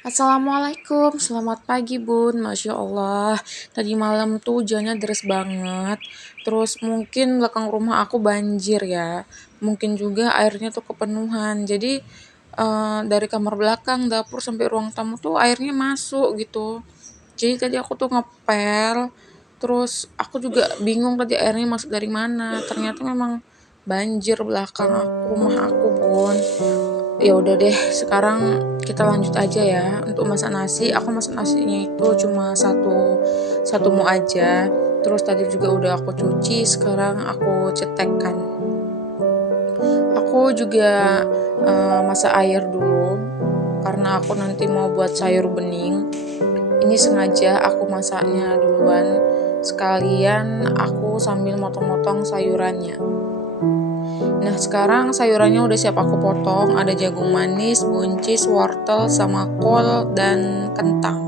Assalamualaikum, selamat pagi Bun, Masya Allah. Tadi malam tuh hujannya deras banget, terus mungkin belakang rumah aku banjir ya, mungkin juga airnya tuh kepenuhan. Jadi dari kamar belakang, dapur sampai ruang tamu tuh airnya masuk gitu. Jadi tadi aku tuh ngepel, terus aku juga bingung tadi airnya masuk dari mana. Ternyata memang banjir belakang rumah aku Bun. Ya udah deh, sekarang kita lanjut aja ya. Untuk masak nasi, aku masak nasinya itu cuma satu satu mu aja. Terus tadi juga udah aku cuci, sekarang aku cetekkan. Aku juga masak air dulu karena aku nanti mau buat sayur bening. Ini sengaja aku masaknya duluan, sekalian aku sambil motong-motong sayurannya. Nah, sekarang sayurannya udah siap aku potong. Ada jagung manis, buncis, wortel, sama kol, dan kentang.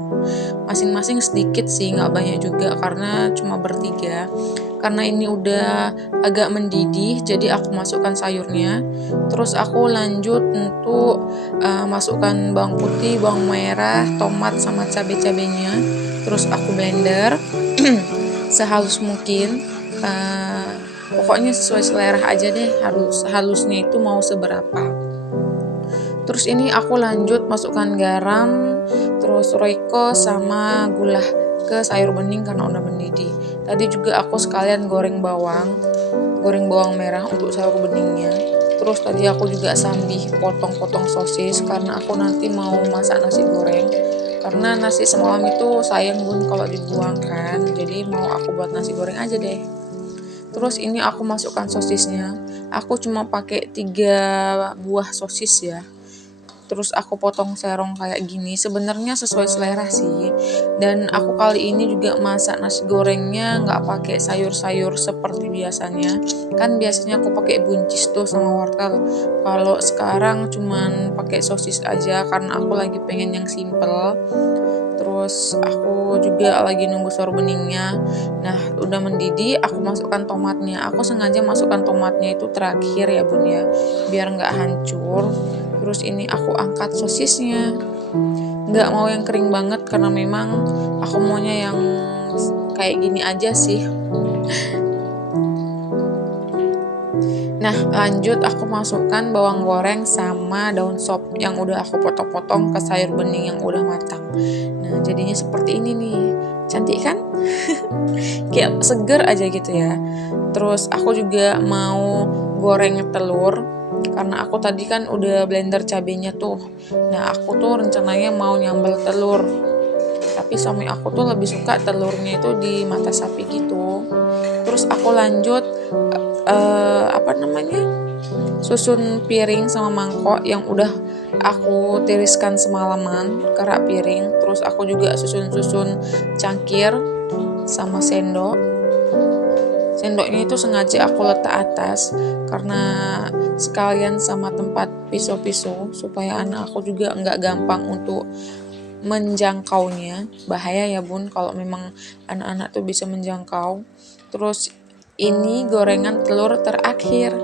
Masing-masing sedikit sih, nggak banyak juga karena cuma bertiga. Karena ini udah agak mendidih, jadi aku masukkan sayurnya. Terus aku lanjut untuk masukkan bawang putih, bawang merah, tomat, sama cabai-cabainya. Terus aku blender sehalus mungkin. Pokoknya sesuai selera aja deh, halusnya itu mau seberapa. Terus ini aku lanjut masukkan garam, terus royco sama gula ke sayur bening karena udah mendidih. Tadi juga aku sekalian goreng bawang merah untuk sayur beningnya. Terus tadi aku juga sambil potong-potong sosis karena aku nanti mau masak nasi goreng. Karena nasi semalam itu sayang Bun kalau dibuang kan, jadi mau aku buat nasi goreng aja deh. Terus ini aku masukkan sosisnya. Aku cuma pakai 3 buah sosis ya. Terus aku potong serong kayak gini. Sebenarnya sesuai selera sih. Dan aku kali ini juga masak nasi gorengnya nggak pakai sayur-sayur seperti biasanya. Kan biasanya aku pakai buncis tuh sama wortel. Kalau sekarang cuman pakai sosis aja karena aku lagi pengen yang simple. Terus aku juga lagi nunggu sayur beningnya. Nah, udah mendidih, aku masukkan tomatnya. Aku sengaja masukkan tomatnya itu terakhir ya Bun ya, biar nggak hancur. Terus ini aku angkat sosisnya. Nggak mau yang kering banget karena memang aku maunya yang kayak gini aja sih. Nah, lanjut aku masukkan bawang goreng sama daun sop yang udah aku potong-potong ke sayur bening yang udah matang. Nah, jadinya seperti ini nih. Cantik kan? Kayak seger aja gitu ya. Terus aku juga mau goreng telur karena aku tadi kan udah blender cabenya tuh. Nah, aku tuh rencananya mau nyambel telur. Tapi suami aku tuh lebih suka telurnya itu di mata sapi gitu. Terus aku lanjut apa namanya? Susun piring sama mangkok yang udah aku tiriskan semalaman ke rak piring. Terus aku juga susun-susun cangkir sama sendok. Sendoknya itu sengaja aku letak atas karena sekalian sama tempat pisau-pisau supaya anak aku juga nggak gampang untuk menjangkaunya. Bahaya ya Bun kalau memang anak-anak tuh bisa menjangkau. Terus ini gorengan telur terakhir.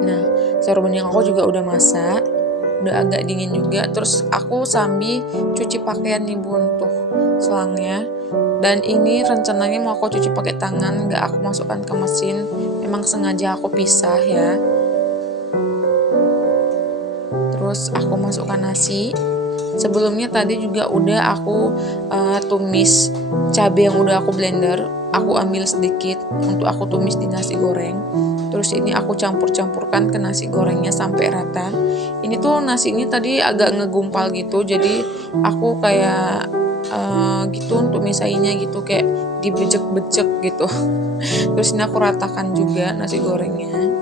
Nah, sayur bening aku juga udah masak, udah agak dingin juga. Terus aku sambil cuci pakaian nih Bun, tuh selangnya. Dan ini rencananya mau aku cuci pakai tangan, nggak aku masukkan ke mesin. Memang sengaja aku pisah ya. Terus aku masukkan nasi. Sebelumnya tadi juga udah aku tumis cabai yang udah aku blender. Aku ambil sedikit untuk aku tumis di nasi goreng. Terus ini aku campur-campurkan ke nasi gorengnya sampai rata. Ini tuh nasinya tadi agak ngegumpal gitu, jadi aku kayak gitu untuk misainnya gitu, kayak dibejek-bejek gitu. Terus ini aku ratakan juga nasi gorengnya.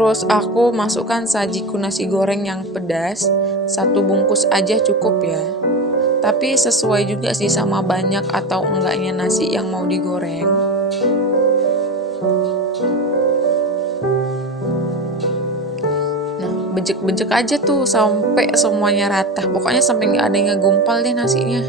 Terus aku masukkan sajiku nasi goreng yang pedas, 1 bungkus aja cukup ya. Tapi sesuai juga sih sama banyak atau enggaknya nasi yang mau digoreng. Nah, bejek-bejek aja tuh sampai semuanya rata. Pokoknya sampai nggak ada yang ngegumpal deh nasinya.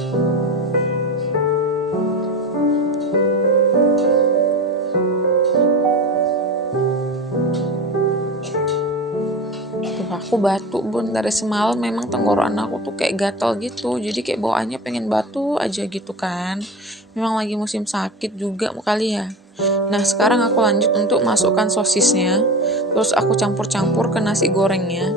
aku batuk bun, dari semalam memang tenggorokan aku tuh kayak gatal gitu, jadi kayak bawaannya pengen batu aja gitu kan. Memang lagi musim sakit juga kali ya. Nah sekarang aku lanjut untuk masukkan sosisnya, terus aku campur-campur ke nasi gorengnya.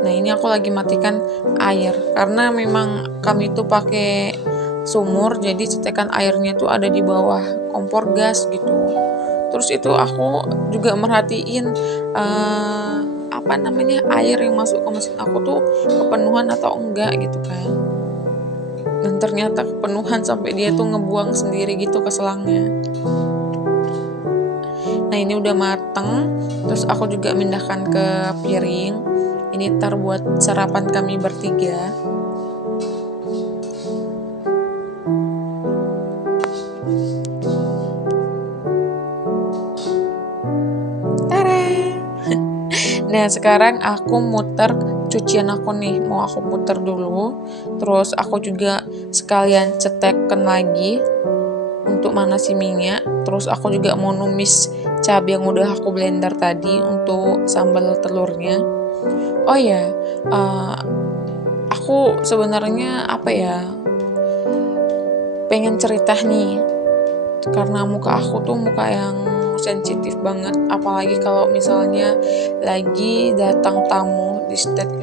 Nah ini aku lagi matikan air karena memang kami tuh pakai sumur, jadi cetekan airnya tuh ada di bawah kompor gas gitu. Terus itu aku juga merhatiin apa namanya, air yang masuk ke mesin aku tuh kepenuhan atau enggak gitu kan. Dan ternyata kepenuhan sampai dia tuh ngebuang sendiri gitu ke selangnya. Nah ini udah mateng, terus aku juga mindahkan ke piring. Ini tar buat sarapan kami bertiga. Tara! Nah sekarang aku muter cucian aku nih, mau aku muter dulu. Terus aku juga sekalian cetekan lagi untuk manasi minyak. Terus aku juga mau numis cabai yang udah aku blender tadi untuk sambal telurnya. Oh ya, aku sebenarnya apa ya, pengen cerita nih, karena muka aku tuh muka yang sensitif banget, apalagi kalau misalnya lagi datang tamu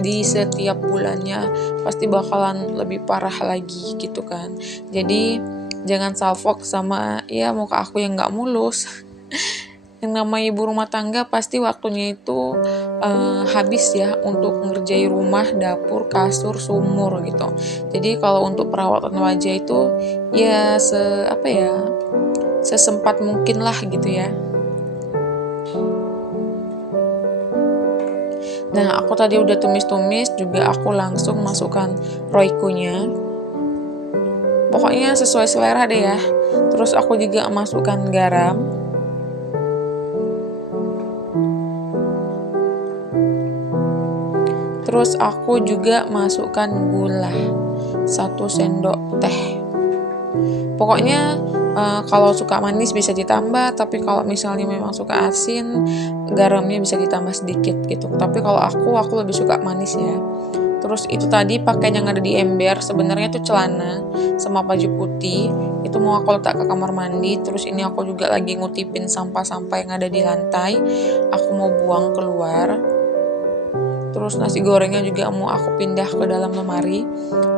di setiap bulannya pasti bakalan lebih parah lagi gitu kan. Jadi jangan salfok sama ya muka aku yang nggak mulus. Yang namanya ibu rumah tangga pasti waktunya itu habis ya untuk ngerjain rumah, dapur, kasur, sumur gitu. Jadi kalau untuk perawatan wajah itu ya apa ya, sesempat mungkin lah gitu ya. Nah aku tadi udah tumis-tumis juga, aku langsung masukkan roikonya. Pokoknya sesuai selera deh ya. Terus aku juga masukkan garam. Terus aku juga masukkan gula 1 sendok teh. Pokoknya kalau suka manis bisa ditambah, tapi kalau misalnya memang suka asin, garamnya bisa ditambah sedikit gitu. Tapi kalau aku lebih suka manis ya. Terus itu tadi pakaian yang ada di ember, sebenarnya itu celana sama baju putih. Itu mau aku letak ke kamar mandi. Terus ini aku juga lagi ngutipin sampah-sampah yang ada di lantai. Aku mau buang keluar. Terus nasi gorengnya juga mau aku pindah ke dalam lemari.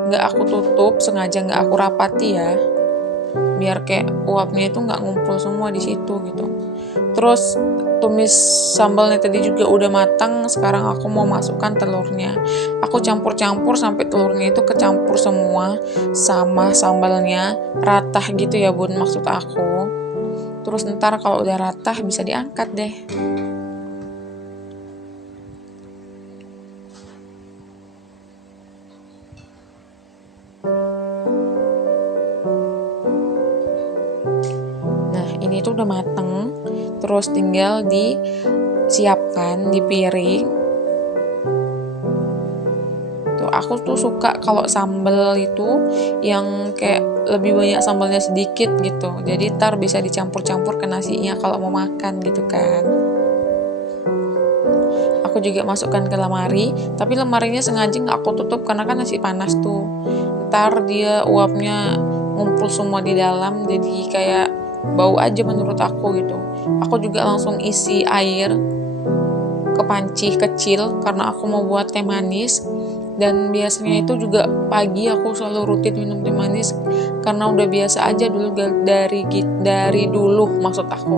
Nggak aku tutup, sengaja nggak aku rapati ya. Biar kayak uapnya itu nggak ngumpul semua di situ gitu. Terus tumis sambalnya tadi juga udah matang, sekarang aku mau masukkan telurnya. Aku campur-campur sampai telurnya itu kecampur semua sama sambalnya, rata gitu ya bun maksud aku. Terus ntar kalau udah rata bisa diangkat deh. Nah ini tuh udah mateng, terus tinggal disiapkan di piring. Tuh aku tuh suka kalau sambal itu yang kayak lebih banyak sambalnya sedikit gitu, jadi ntar bisa dicampur-campur ke nasinya kalau mau makan gitu kan. Aku juga masukkan ke lemari, tapi lemarinya sengaja nggak aku tutup karena kan nasi panas tuh, ntar dia uapnya ngumpul semua di dalam, jadi kayak bau aja menurut aku gitu. Aku juga langsung isi air ke panci kecil karena aku mau buat teh manis. Dan biasanya itu juga pagi aku selalu rutin minum teh manis karena udah biasa aja dulu dari dulu maksud aku.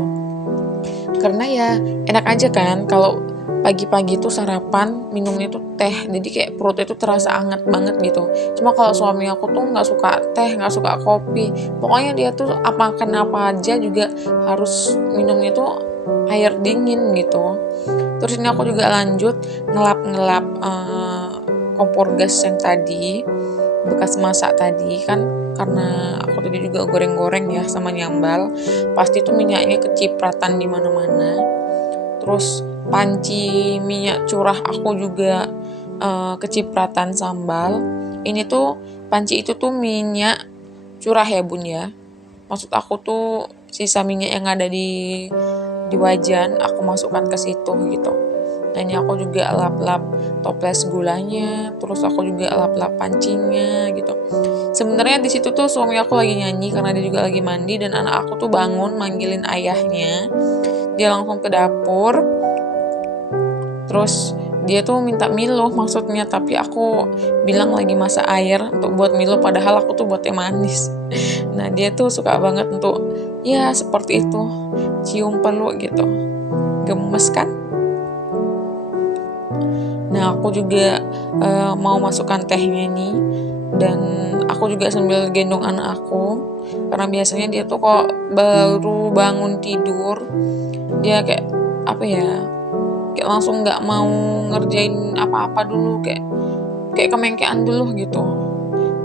Karena ya enak aja kan kalau pagi-pagi tuh sarapan minumnya tuh teh, jadi kayak perutnya tuh terasa hangat banget gitu. Cuma kalau suami aku tuh nggak suka teh, nggak suka kopi, pokoknya dia tuh makan apa aja juga harus minumnya tuh air dingin gitu. Terus ini aku juga lanjut ngelap-ngelap kompor gas yang tadi bekas masak tadi kan, karena aku tadi juga goreng-goreng ya sama nyambal, pasti tuh minyaknya kecipratan di mana-mana. Terus panci minyak curah aku juga kecipratan sambal. Ini tuh panci itu tuh minyak curah ya bun ya. Maksud aku tuh sisa minyak yang ada di wajan aku masukkan ke situ gitu. Nah ini aku juga lap-lap toples gulanya, terus aku juga lap-lap pancinya gitu. Sebenarnya di situ tuh suami aku lagi nyanyi karena dia juga lagi mandi, dan anak aku tuh bangun manggilin ayahnya. Dia langsung ke dapur, terus dia tuh minta Milo maksudnya, tapi aku bilang lagi masak air untuk buat Milo, padahal aku tuh buat teh manis. Nah dia tuh suka banget untuk ya seperti itu, cium peluk gitu, gemes kan. Nah aku juga mau masukkan tehnya nih, dan aku juga sambil gendong anak aku, karena biasanya dia tuh kok baru bangun tidur dia kayak apa ya, kayak langsung nggak mau ngerjain apa-apa dulu, kayak kemengkean dulu gitu.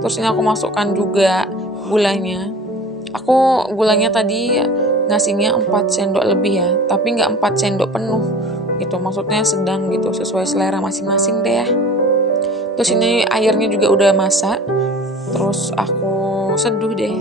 Terus ini aku masukkan juga gulanya. Aku gulanya tadi ngasihnya 4 sendok lebih ya, tapi nggak 4 sendok penuh gitu, maksudnya sedang gitu, sesuai selera masing-masing deh ya. Terus ini airnya juga udah masak, terus aku seduh deh.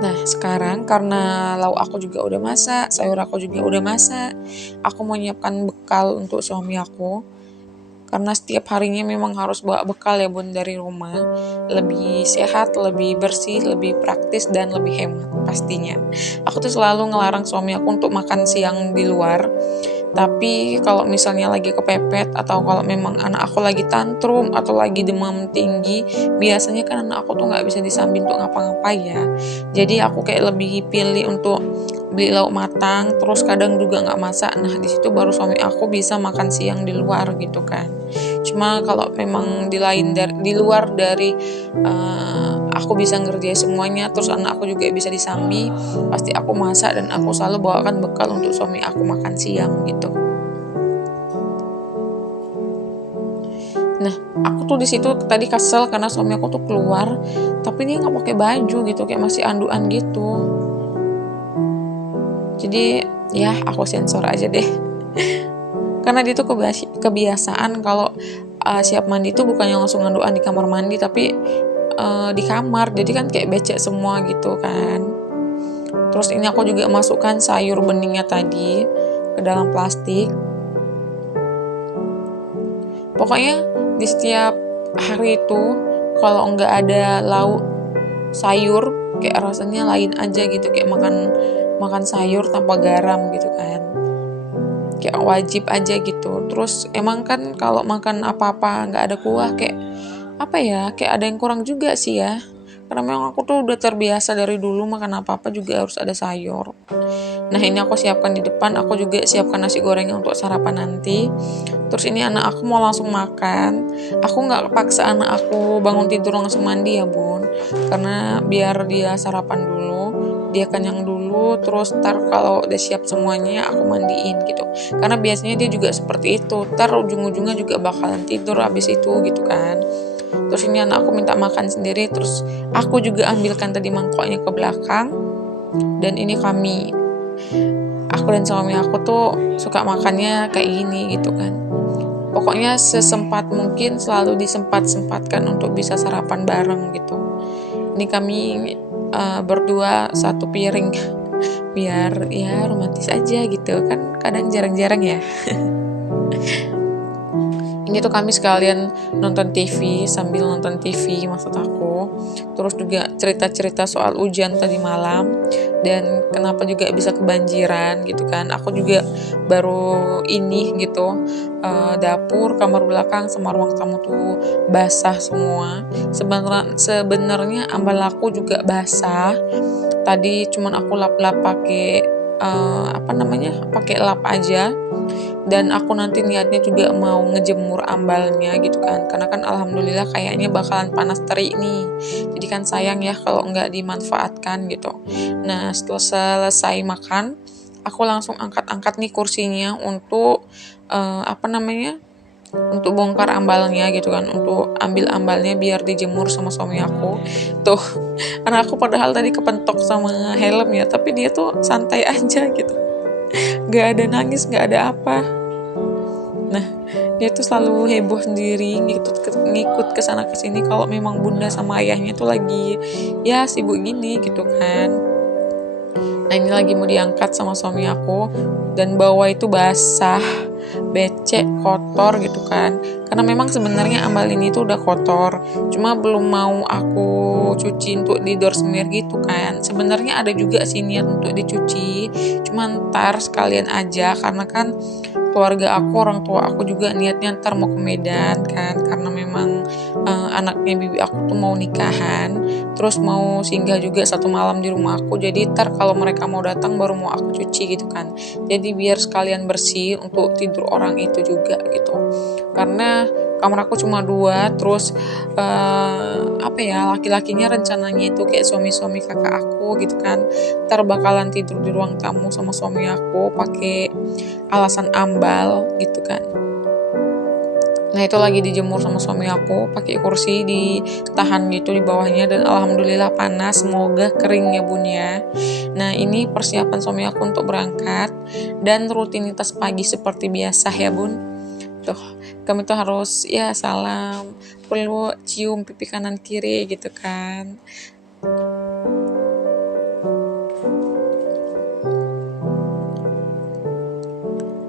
Nah sekarang karena lauk aku juga udah masak, sayur aku juga udah masak, aku mau nyiapkan bekal untuk suami aku. Karena setiap harinya memang harus bawa bekal ya bun dari rumah. Lebih sehat, lebih bersih, lebih praktis, dan lebih hemat pastinya. Aku tuh selalu ngelarang suami aku untuk makan siang di luar. Tapi kalau misalnya lagi kepepet, atau kalau memang anak aku lagi tantrum atau lagi demam tinggi, biasanya kan anak aku tuh nggak bisa disambi untuk ngapa-ngapain ya. Jadi aku kayak lebih pilih untuk beli lauk matang, terus kadang juga nggak masak. Nah di situ baru suami aku bisa makan siang di luar gitu kan. Cuma kalau memang di luar dari aku bisa ngerjain semuanya, terus anak aku juga bisa disambi, pasti aku masak dan aku selalu bawakan bekal untuk suami aku makan siang gitu. Nah, aku tuh di situ tadi kesel karena suami aku tuh keluar, tapi dia nggak pakai baju gitu, kayak masih anduan gitu. Jadi ya aku sensor aja deh. Karena dia tuh kebiasaan kalau siap mandi tuh bukannya langsung anduan di kamar mandi, tapi di kamar. Jadi kan kayak becek semua gitu kan. Terus ini aku juga masukkan sayur beningnya tadi ke dalam plastik. Pokoknya di setiap hari itu kalau nggak ada lauk sayur, kayak rasanya lain aja gitu, kayak makan makan sayur tanpa garam gitu kan. Kayak wajib aja gitu. Terus emang kan kalau makan apa-apa nggak ada kuah, kayak apa ya, kayak ada yang kurang juga sih ya. Karena memang aku tuh udah terbiasa dari dulu makan apa-apa juga harus ada sayur. Nah ini aku siapkan di depan, aku juga siapkan nasi goreng untuk sarapan nanti. Terus ini anak aku mau langsung makan. Aku nggak paksa anak aku bangun tidur langsung mandi ya bun, karena biar dia sarapan dulu, dia kenyang dulu, terus ntar kalau udah siap semuanya aku mandiin gitu. Karena biasanya dia juga seperti itu, ntar ujung-ujungnya juga bakalan tidur abis itu gitu kan. Terus ini anak aku minta makan sendiri, terus aku juga ambilkan tadi mangkoknya ke belakang. Dan ini aku dan suami aku tuh suka makannya kayak gini gitu kan. Pokoknya sesempat mungkin selalu disempat-sempatkan untuk bisa sarapan bareng gitu. Ini kami berdua satu piring biar ya romantis aja gitu kan, kadang jarang-jarang ya. Ini tuh kami sekalian nonton TV, sambil nonton TV maksud aku. Terus juga cerita-cerita soal hujan tadi malam, dan kenapa juga bisa kebanjiran gitu kan. Aku juga baru ini gitu, dapur, kamar belakang sama ruang tamu tuh basah semua. Sebenarnya ambal aku juga basah. Tadi cuman aku lap-lap pakai pakai lap aja. Dan aku nanti niatnya juga mau ngejemur ambalnya gitu kan, karena kan alhamdulillah kayaknya bakalan panas terik nih, jadi kan sayang ya kalau nggak dimanfaatkan gitu. Nah setelah selesai makan, aku langsung angkat-angkat nih kursinya untuk untuk bongkar ambalnya gitu kan, untuk ambil ambalnya biar dijemur sama suami aku. Tuh anak aku padahal tadi kepentok sama helm ya, tapi dia tuh santai aja gitu, nggak ada nangis, nggak ada apa. Nah Dia tuh selalu heboh sendiri, ngikut ke sana ke sini kalau memang bunda sama ayahnya tuh lagi ya sibuk gini gitu kan. Nah ini lagi mau diangkat sama suami aku, dan bawah itu basah, becek, kotor gitu kan. Karena memang sebenarnya ambal ini tuh udah kotor, cuma belum mau aku cuci untuk di door smear gitu kan. Sebenarnya ada juga sih niat untuk dicuci, cuma ntar sekalian aja, karena kan keluarga aku, orang tua aku juga niatnya ntar mau ke Medan kan, karena memang anaknya bibi aku tuh mau nikahan, terus mau singgah juga 1 malam di rumah aku. Jadi ntar kalau mereka mau datang baru mau aku cuci gitu kan. Jadi biar sekalian bersih untuk tidur orang itu juga gitu. Karena kamar aku cuma 2, terus apa ya, laki-lakinya rencananya itu kayak suami-suami kakak aku gitu kan. Ntar bakalan tidur di ruang tamu sama suami aku pakai alasan ambal gitu kan. Nah itu lagi dijemur sama suami aku pakai kursi ditahan gitu di bawahnya, dan alhamdulillah panas, semoga kering ya bun ya. Nah ini persiapan suami aku untuk berangkat dan rutinitas pagi seperti biasa ya bun. Tuh kami tuh harus ya salam, perlu cium pipi kanan kiri gitu kan.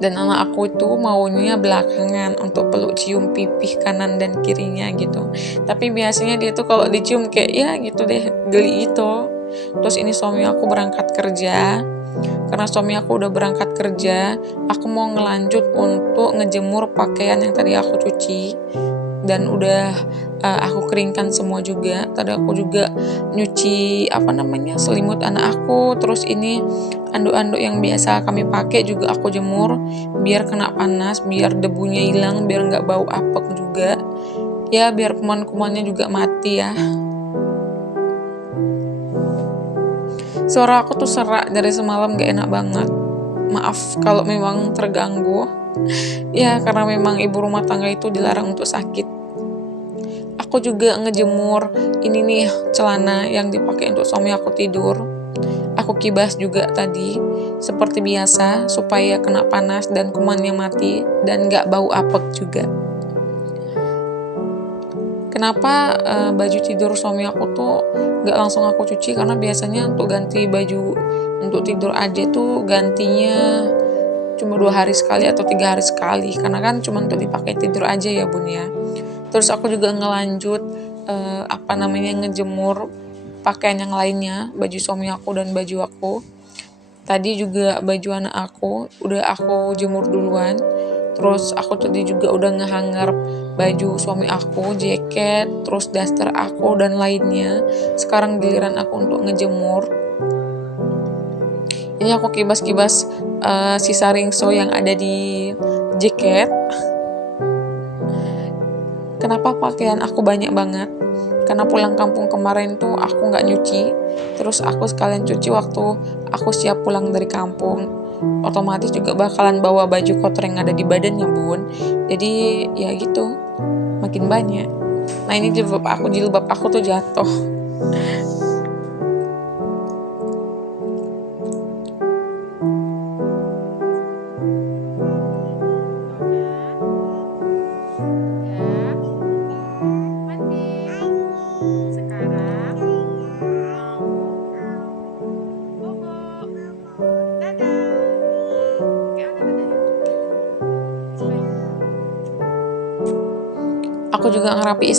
Dan anak aku itu maunya belakangan untuk peluk cium pipi kanan dan kirinya gitu. Tapi biasanya dia tuh kalau dicium kayak ya gitu deh, geli gitu. Terus ini suami aku berangkat kerja. Karena suami aku udah berangkat kerja, aku mau ngelanjut untuk ngejemur pakaian yang tadi aku cuci. Dan udah aku keringkan semua juga. Tadi aku juga nyuci selimut anak aku, terus ini anduk-anduk yang biasa kami pakai juga aku jemur biar kena panas, biar debunya hilang, biar nggak bau apek juga ya, biar kuman-kumannya juga mati ya. Suara aku tuh serak dari semalam, gak enak banget, maaf kalau memang terganggu ya, karena memang ibu rumah tangga itu dilarang untuk sakit. Aku juga ngejemur ini nih celana yang dipakai untuk suami aku tidur. Aku kibas juga tadi seperti biasa supaya kena panas dan kumannya mati dan gak bau apek juga. Kenapa baju tidur suami aku tuh gak langsung aku cuci, karena biasanya untuk ganti baju untuk tidur aja tuh gantinya cuma 2 hari sekali atau 3 hari sekali, karena kan cuma untuk dipakai tidur aja ya bun ya. Terus aku juga ngelanjut ngejemur pakaian yang lainnya, baju suami aku dan baju aku. Tadi juga baju anak aku udah aku jemur duluan. Terus aku tadi juga udah ngehanger baju suami aku, jaket, terus daster aku dan lainnya. Sekarang giliran aku untuk ngejemur. Ini aku kibas-kibas sisa ringso yang ada di jaket. Kenapa pakaian aku banyak banget? Karena pulang kampung kemarin tuh aku nggak nyuci, terus aku sekalian cuci waktu aku siap pulang dari kampung. Otomatis juga bakalan bawa baju kotor yang ada di badannya bun. Jadi ya gitu, makin banyak. Nah ini jilbab aku tuh jatuh. Aku juga ngerapiin